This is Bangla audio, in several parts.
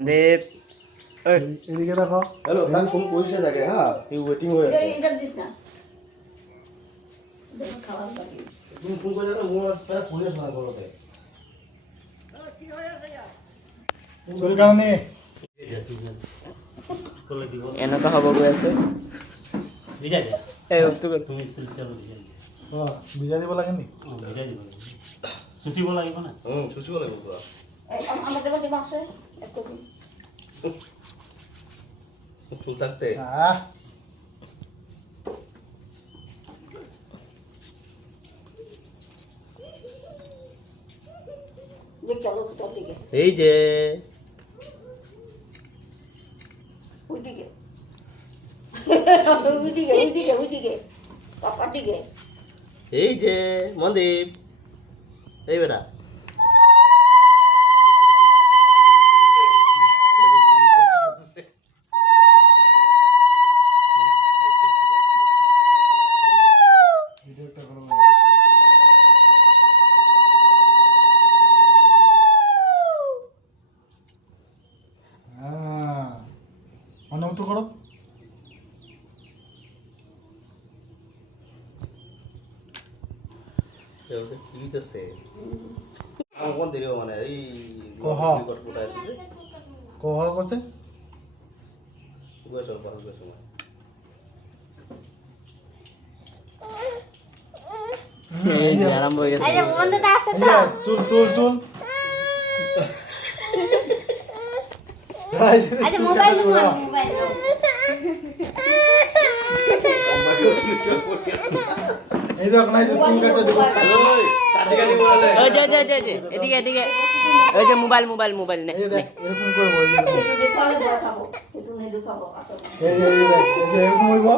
দেব এদিকে দেখো হ্যালো তার ফোন করিস না যাকে হ্যাঁ তুই ওয়েটিং হয়ে আছে তুমি ফোন করে যাও মোর তার ফোনে শোনা করতে চুল কানে এনেকা হ'ব গৈ আছে এই উত্তু কর ভিজা দিব লাগে নি চুচিব লাগিব না চুচিব লাগিব তো ফুল থাকতে এই যে এই যে মনদীপ এই বেটা অন্য তো করো কোন দেরি মানে এই কহ কহ কছে এই যে আরম্ভ হয়ে গেছে চুল চুল চুল এই দেখ না চুল কাটা দেবো ওই যে এদিকে এদিকে ওই যে মোবাইল মোবাইল মোবাইল নে এই দেখ এরকম করবো এই যে এরকম হইব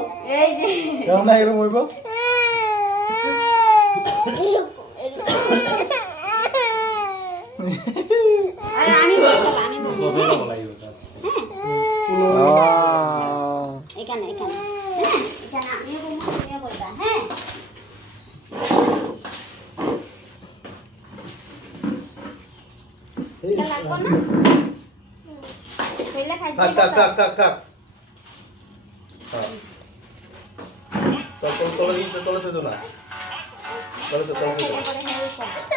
কেমন না এরকম হইব এখানে এখানে এখানে আমি রুম নিয়ে বইবা হ্যাঁ লাগবো না কইলা খাই কাক কাক কাক কাক কাক তোলে তো না তোলে তো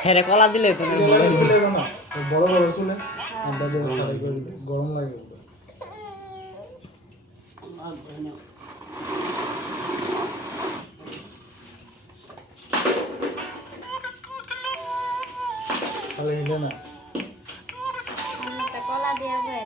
হেরে কলা দিলে তো বড় বড় চুলে আমরা যে সারাই করে দিলে গরম লাগে তাহলে হিলে না